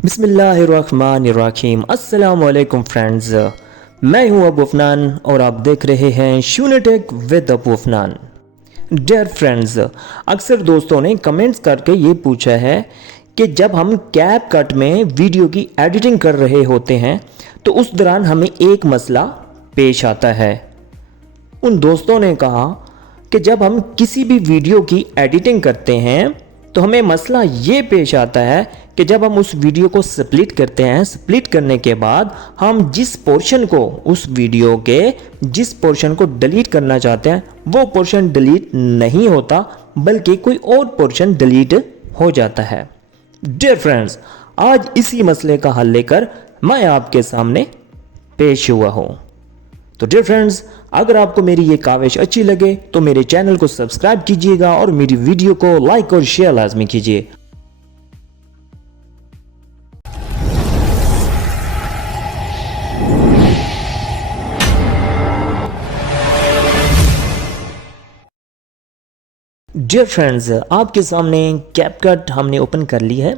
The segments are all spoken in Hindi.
बिस्मिल्लाहिर्रहमानिर्रहीम। अस्सलाम वालेकुम फ्रेंड्स, मैं हूं अबू अफनान और आप देख रहे हैं शूनेटेक with Abu Afnan. Dear friends, अक्सर दोस्तों ने कमेंट्स करके ये पूछा है कि जब हम कैपकट में वीडियो की एडिटिंग कर रहे होते हैं तो उस दौरान हमें एक मसला पेश आता है। उन दोस्तों ने कहा कि जब हम किसी भी वीडियो की एडिटिंग करते हैं तो हमें मसला ये पेश आता है कि जब हम उस वीडियो को स्प्लिट करते हैं, स्प्लिट करने के बाद हम जिस पोर्शन को उस वीडियो के जिस पोर्शन को डिलीट करना चाहते हैं वो पोर्शन डिलीट नहीं होता बल्कि कोई और पोर्शन डिलीट हो जाता है। डियर फ्रेंड्स, आज इसी मसले का हल लेकर मैं आपके सामने पेश हुआ हूँ। तो डियर फ्रेंड्स, अगर आपको मेरी ये काविश अच्छी लगे तो मेरे चैनल को सब्सक्राइब कीजिएगा और मेरी वीडियो को लाइक और शेयर लाजमी कीजिए। डियर फ्रेंड्स, आपके सामने कैपकट हमने ओपन कर ली है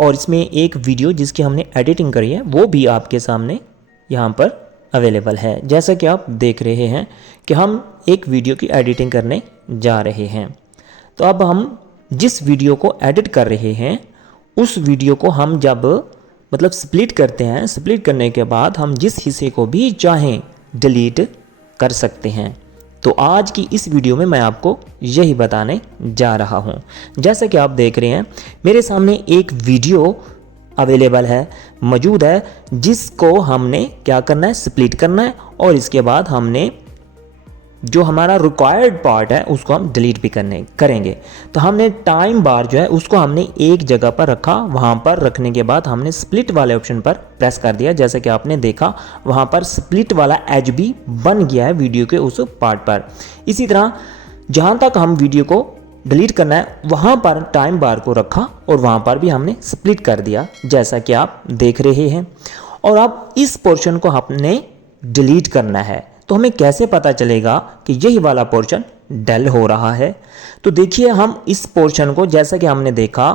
और इसमें एक वीडियो जिसकी हमने एडिटिंग करी है वो भी आपके सामने यहाँ पर अवेलेबल है। जैसा कि आप देख रहे हैं कि हम एक वीडियो की एडिटिंग करने जा रहे हैं। तो अब हम जिस वीडियो को एडिट कर रहे हैं उस वीडियो को हम जब स्प्लिट करते हैं, स्प्लिट करने के बाद हम जिस हिस्से को भी चाहें डिलीट कर सकते हैं। तो आज की इस वीडियो में मैं आपको यही बताने जा रहा हूं। जैसा कि आप देख रहे हैं मेरे सामने एक वीडियो अवेलेबल है, मौजूद है, जिसको हमने क्या करना है, स्प्लिट करना है और इसके बाद हमने जो हमारा रिक्वायर्ड पार्ट है उसको हम डिलीट भी करेंगे। तो हमने टाइम बार जो है उसको हमने एक जगह पर रखा, वहाँ पर रखने के बाद हमने स्प्लिट वाले ऑप्शन पर प्रेस कर दिया। जैसा कि आपने देखा वहाँ पर स्प्लिट वाला एज भी बन गया है वीडियो के उस पार्ट पर। इसी तरह जहाँ तक हम वीडियो को डिलीट करना है वहाँ पर टाइम बार को रखा और वहाँ पर भी हमने स्प्लिट कर दिया, जैसा कि आप देख रहे हैं। और अब इस पोर्शन को हमने डिलीट करना है तो हमें कैसे पता चलेगा कि यही वाला पोर्शन डल हो रहा है। तो देखिए हम इस पोर्शन को, जैसा कि हमने देखा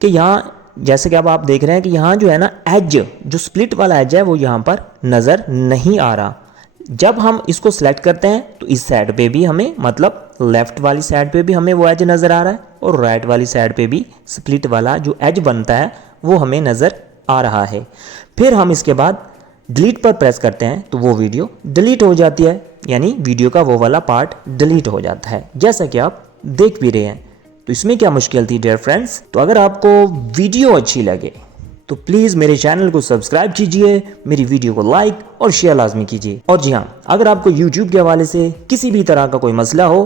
कि यहाँ, जैसे कि अब आप देख रहे हैं कि यहाँ जो है ना एज, जो स्प्लिट वाला एज है वो यहाँ पर नज़र नहीं आ रहा। जब हम इसको सेलेक्ट करते हैं तो इस साइड पे भी हमें लेफ़्ट वाली साइड पे भी हमें वो एज नज़र आ रहा है और राइट वाली साइड पे भी स्प्लिट वाला जो एज बनता है वो हमें नज़र आ रहा है। फिर हम इसके बाद डिलीट पर प्रेस करते हैं तो वो वीडियो डिलीट हो जाती है, यानी वीडियो का वो वाला पार्ट डिलीट हो जाता है, जैसा कि आप देख भी रहे हैं। तो इसमें क्या मुश्किल थी डियर फ्रेंड्स। तो अगर आपको वीडियो अच्छी लगे तो प्लीज़ मेरे चैनल को सब्सक्राइब कीजिए, मेरी वीडियो को लाइक और शेयर लाजमी कीजिए। और जी हाँ, अगर आपको यूट्यूब के हवाले से किसी भी तरह का कोई मसला हो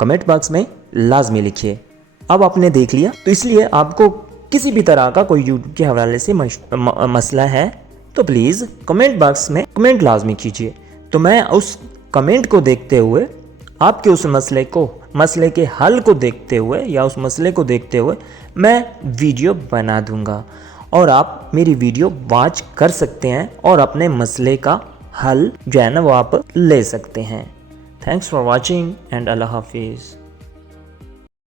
कमेंट बॉक्स में लाजमी लिखिए। अब आपने देख लिया तो इसलिए आपको किसी भी तरह का कोई यूट्यूब के हवाले से मसला है तो प्लीज़ कमेंट बॉक्स में कमेंट लाजमी कीजिए। तो मैं उस कमेंट को देखते हुए आपके उस मसले के हल को देखते हुए या उस मसले को देखते हुए मैं वीडियो बना दूंगा और आप मेरी वीडियो वॉच कर सकते हैं और अपने मसले का हल जो है ना वो आप ले सकते हैं। थैंक्स फॉर वॉचिंग एंड अल्लाह हाफिज़।